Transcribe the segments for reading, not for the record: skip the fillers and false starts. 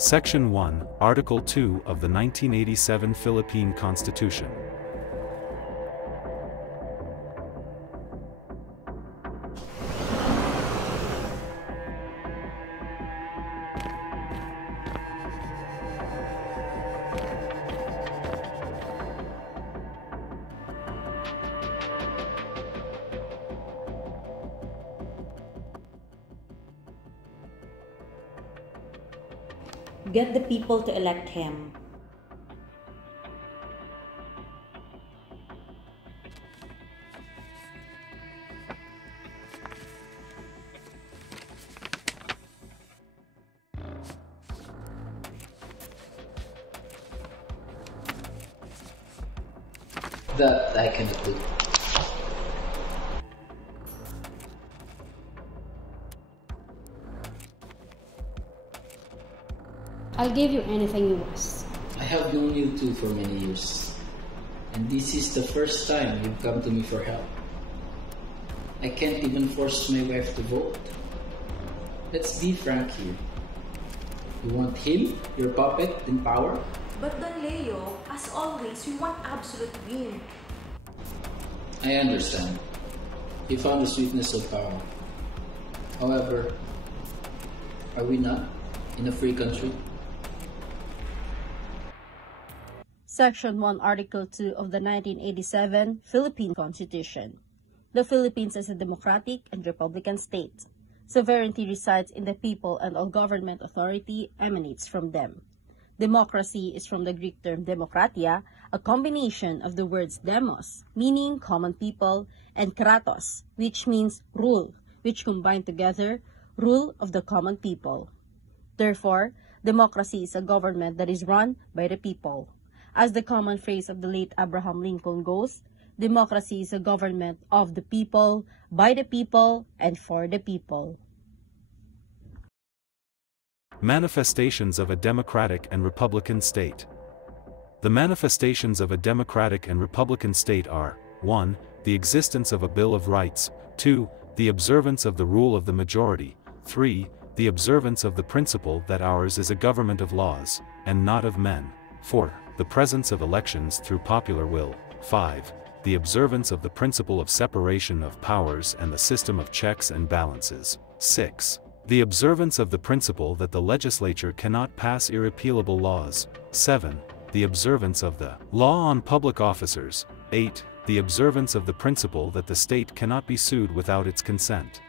Section 1, Article 2 of the 1987 Philippine Constitution. Get the people to elect him. That I cannot do. I'll give you anything you wish. I have known you two for many years, and this is the first time you've come to me for help. I can't even force my wife to vote. Let's be frank here. You want him, your puppet, in power? But Don Leo, as always, we want absolute win. I understand. He found the sweetness of power. However, are we not in a free country? Section 1, Article 2 of the 1987 Philippine Constitution. The Philippines is a democratic and republican state. Sovereignty resides in the people and all government authority emanates from them. Democracy is from the Greek term demokratia, a combination of the words demos, meaning common people, and kratos, which means rule, which combine together rule of the common people. Therefore, democracy is a government that is run by the people. As the common phrase of the late Abraham Lincoln goes, democracy is a government of the people, by the people, and for the people. Manifestations of a democratic and republican state. The manifestations of a democratic and republican state are: 1. The existence of a Bill of Rights, 2. The observance of the rule of the majority, 3. The observance of the principle that ours is a government of laws, and not of men, 4. The presence of elections through popular will, 5. The observance of the principle of separation of powers and the system of checks and balances, 6. The observance of the principle that the legislature cannot pass irrepealable laws, 7. The observance of the law on public officers, 8. The observance of the principle that the state cannot be sued without its consent.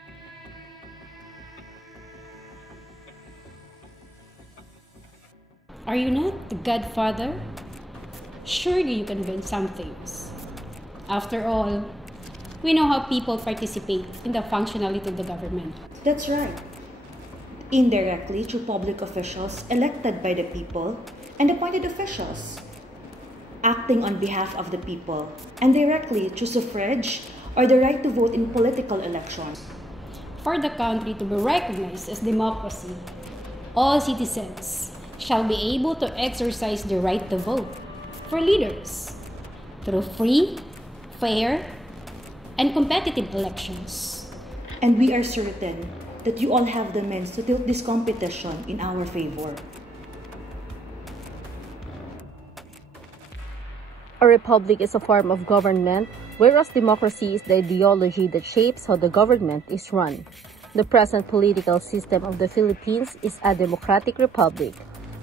Are you not the Godfather? Surely you can win some things. After all, we know how people participate in the functionality of the government. That's right. Indirectly through public officials elected by the people and appointed officials, acting on behalf of the people, and directly through suffrage or the right to vote in political elections. For the country to be recognized as democracy, all citizens shall be able to exercise the right to vote for leaders through free, fair, and competitive elections. And we are certain that you all have the means to tilt this competition in our favor. A republic is a form of government, whereas democracy is the ideology that shapes how the government is run. The present political system of the Philippines is a democratic republic.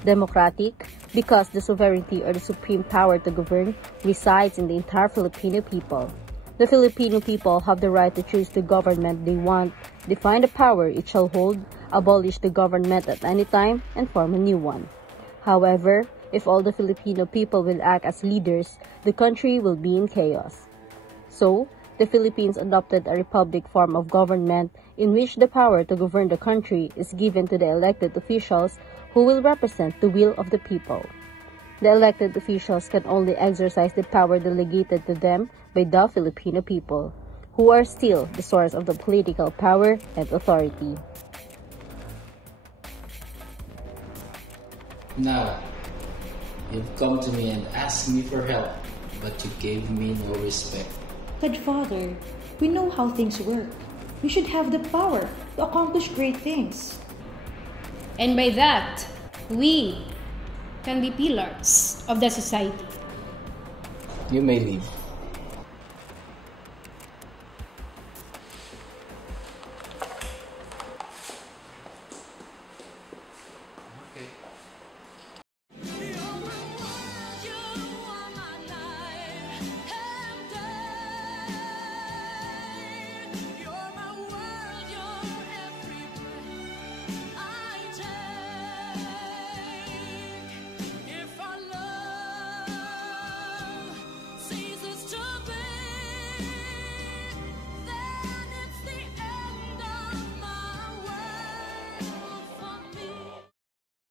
Democratic because the sovereignty or the supreme power to govern resides in the entire Filipino people. The Filipino people have the right to choose the government they want, define the power it shall hold, abolish the government at any time, and form a new one. However, if all the Filipino people will act as leaders, the country will be in chaos. So, the Philippines adopted a republic form of government in which the power to govern the country is given to the elected officials who will represent the will of the people. The elected officials can only exercise the power delegated to them by the Filipino people, who are still the source of the political power and authority. Now, you've come to me and asked me for help, but you gave me no respect. Godfather, we know how things work. We should have the power to accomplish great things. And by that, we can be pillars of the society. You may leave.